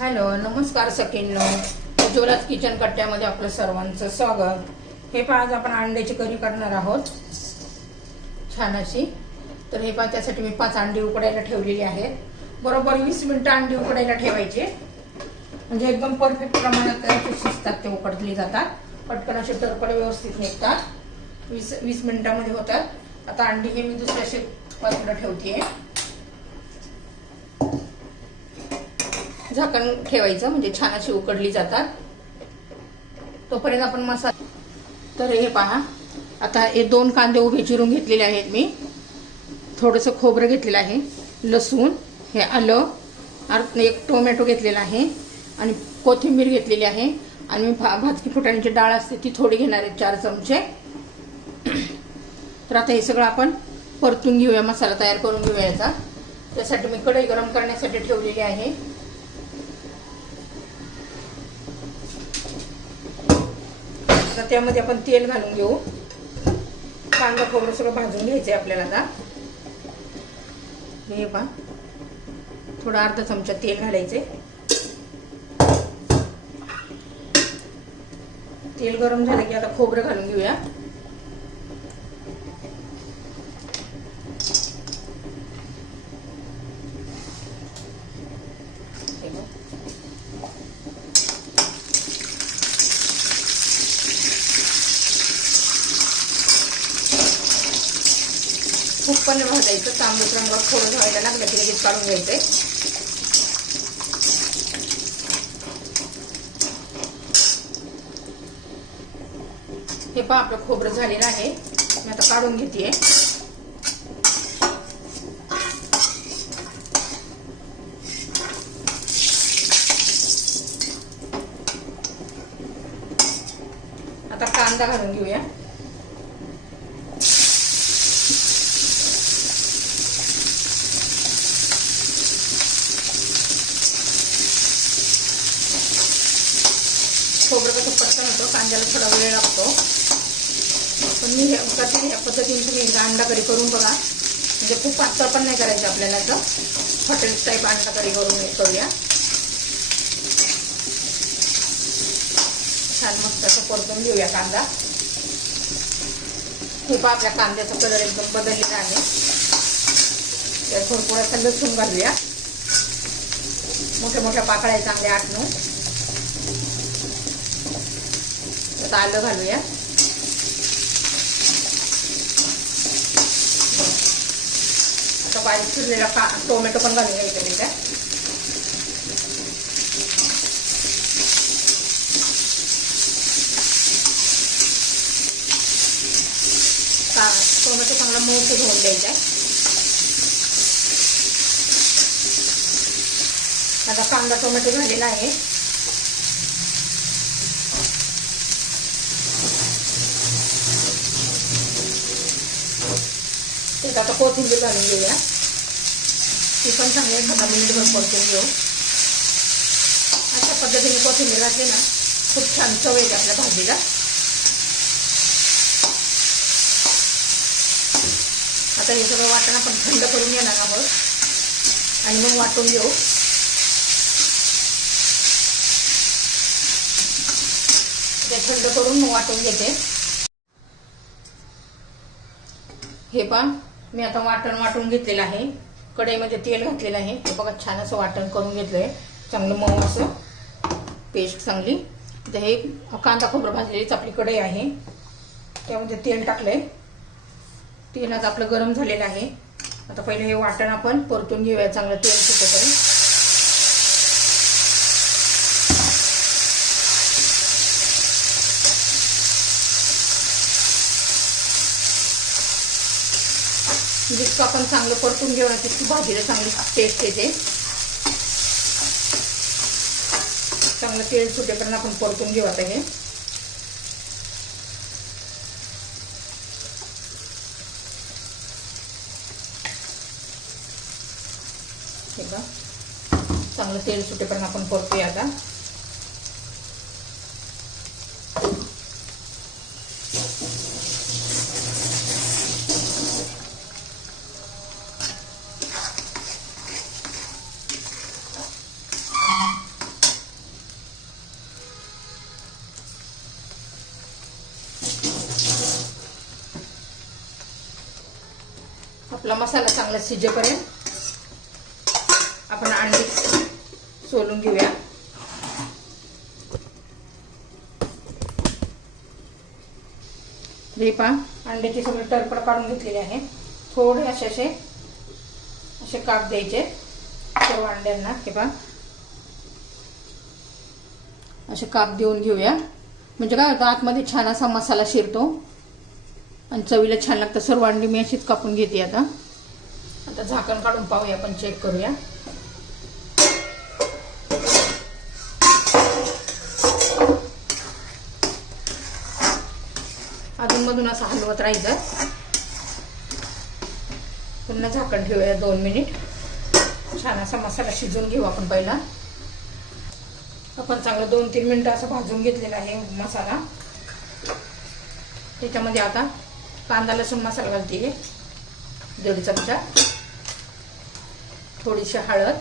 Hello नमस्कार सखींनो. उज्ज्वलाच kitchen कट्ट्यामध्ये आपलं सर्वांचं स्वागत. हे पहा आज आपण अंड्याची करी करणार आहोत. छान अशी. तर हे पहा त्यासाठी मी पाच अंडी उकडायला ठेवलेली आहेत. बरोबर वीस मिनटं अंडी उकडायला ठेवायचे. म्हणजे एकदम परफेक्ट प्रमाणात शिजतात ते उकडली जातात. पटकन असे टरपडे व्यवस्थित निघतात. वीस वीस मिनिटामध्ये होतात. आता अंडी हे मी दुसऱ्या असे बाजूला ठेवते झाकण ठेवायचं म्हणजे छान अशी उकडली जातात. तोपर्यंत आपण मसाला तर हे पहा. आता हे दोन कांदे उभे चिरून घेतलेले आहेत मी. थोडंसं खोबरं घेतलेलं आहे. लसूण हे आलं. अर्ध एक टोमॅटो घेतलेला आहे. आणि कोथिंबीर घेतलेली आहे. आणि मी भा भाजकी फुटाण्याची डाळ असते ती थोडी घेणार आहे चार चमचे. तर आता हे सगळं आपण परतून घेऊया मसाला तयार करून घेऊया याचा. त्यासाठी मी कढई गरम करण्यासाठी ठेवलेली आहे. आता त्यामध्ये आपण तेल घालून घेऊ. कांदा खोबरं सगळं भाजून घ्यायचंय आपल्याला आता. हे पहा. थोडं अर्धा चमचा तेल घालायचे तेल गरम झालं की आता खोबरं घालून घेऊया. खूप पण नाही भाजायचं तांबूस रंगावर थोडं व्हायला लागलं की लगेच काढून घ्यायचंय हे पहा आपलं खोबरं झालेलं आहे. मी आता काढून घेते. आता कांदा घालून घेऊया खोबरं कसं पटकन थोडा वेळ लागतो. पण मी हे- करते या पद्धतीने तुम्ही एकदा अंडा करी करून बघा. म्हणजे खूप पातळ पण नाही करायचं आपल्याला तर हॉटेल टाईप अंडा करी करून हे करूया. छान मस्त असं परतून घेऊया कांदा. खूप आपल्या कांद्याचा कलर एकदम बदललेला आहे. त्यात भरपूर असा लसूण घालूया. मोठ्या मोठ्या पाकळ्या आहेत चांगल्या आठ नऊ थोडंसं आलं घालूया. आता बारीक चिरलेला का टोमॅटो पण घालूया इथे मी का? टोमॅटो चांगला मोठे धुवून द्यायचा आता कांदा टोमॅटो झालेला आहे. त्यात आता कोथिंबीर घालून घेऊया. ती पण चांगली एक दहा मिनिटभर परतून घेऊ. अशा पद्धतीने कोथिंबीर घातली ना खूप छान चव येते आपल्या भाजीला. आता हे सगळं वाटण आपण थंड करून घेणार आहोत. आणि मग वाटून घेऊ. ते थंड करून मग वाटून घेते. हे पण मी आता वाटण वाटून घेतलेलं आहे. कढईमध्ये तेल घातलेलं आहे. ते बघा छान असं वाटण करून घेतलंय. चांगलं मऊ असं. पेस्ट चांगली. तर हे कांदा खोबरं भाजलेलीच आपली कढई आहे. त्यामध्ये तेल टाकलंय. तेल आता आपलं गरम झालेलं आहे. आता पहिले हे वाटण आपण परतून घेऊया चांगलं तेल सुटेपर्यंत म्हणजे जितकं आपण चांगलं परतून घेऊ ना तितकी भाजीला चांगली टेस्ट येते. चांगलं तेल सुटेपर्यंत आपण परतून घेऊ आता हे. चांगलं तेल सुटेपर्यंत आपण परतूया आता. आपला मसाला चांगला शिजेपर्यंत आपण अंडी सोलून घेऊया. हे पहा अंड्याची सगळी टरपड काढून घेतलेली आहे. थोडे असे असे असे काप द्यायचे सर्व अंड्यांना. हे पहा. असे काप देऊन घेऊया. म्हणजे काय होतं आतमध्ये छान असा मसाला शिरतो. आणि चवीला छान लागतं. सर्व अंडी मी अशीच कापून घेते आता. आता झाकण काढून पाहूया आपण चेक करूया. अधूनमधून असं हलवत राहायचं. पुन्हा झाकण ठेवूया दोन मिनिट. छान असा मसाला शिजवून घेऊ आपण पहिला. आपण चांगलं दोन तीन मिनिटं असं भाजून घेतलेला आहे मसाला. त्याच्यामध्ये आता कांदा लसूण मसाला घालते दीड चमचा. थोडीशी हळद.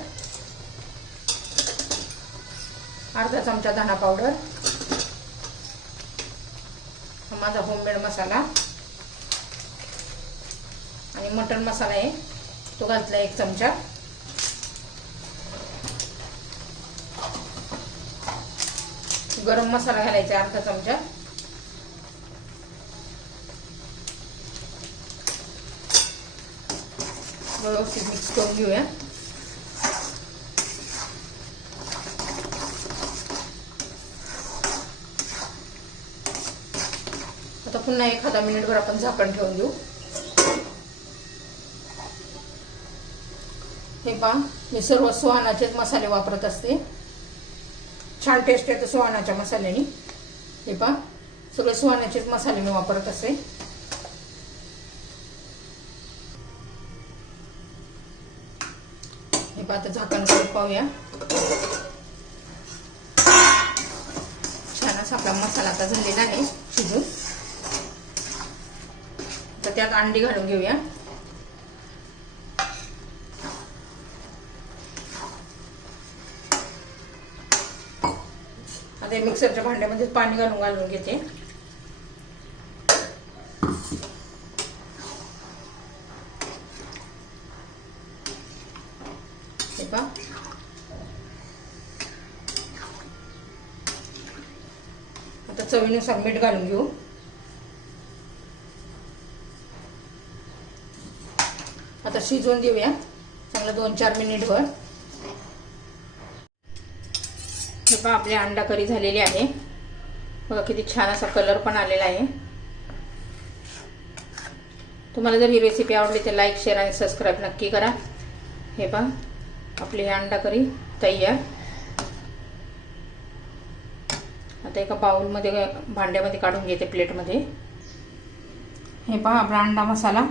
अर्धा चमचा धना पावडर. हा माझा होममेड मसाला. आणि मटन मसाला आहे. तो घातला एक चमचा. गरम मसाला घालायचा अर्धा चमचा. व्यवस्थित मिक्स करून घेऊया आता पुन्हा एखादा मिनिटभर आपण झाकण ठेवून देऊ हे पहा मी सर्व सुहानाचेच मसाले वापरत असते छान टेस्ट येतं सुहानाच्या मसाल्याने हे पहा सगळे सुहानाचेच मसाले मी वापरत असते हे पहा झाकण पाहूया छान असा आपला मसाला आता झालेला आहे शिजून तर त्यात अंडी घालून घेऊया आता मिक्सरच्या भांड्यामध्ये पाणी घालून घालून घेते हे पहा आता चवीनुसार मीठ घालून घेऊ. आता शिजवून देऊया चांगलं दोन चार मिनिटभर. हे पहा आपली अंडा करी झालेली आहे. बघा किती छान असा कलर पण आलेला आहे. तुम्हाला जर ही रेसिपी आवडली तर लाईक शेअर आणि सबस्क्राईब नक्की करा. हे पहा आपली हे अंडा करी तयार. आता एका बाउलमध्ये भांड्यामध्ये काढून घेते प्लेटमध्ये. हे पहा आपला अंडा मसाला.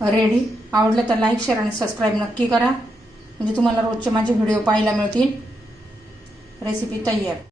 रेडी आवडलं तर लाईक शेअर आणि सबस्क्राईब नक्की करा. म्हणजे तुम्हाला रोजचे माझे व्हिडिओ पाहायला मिळतील. रेसिपी तयार.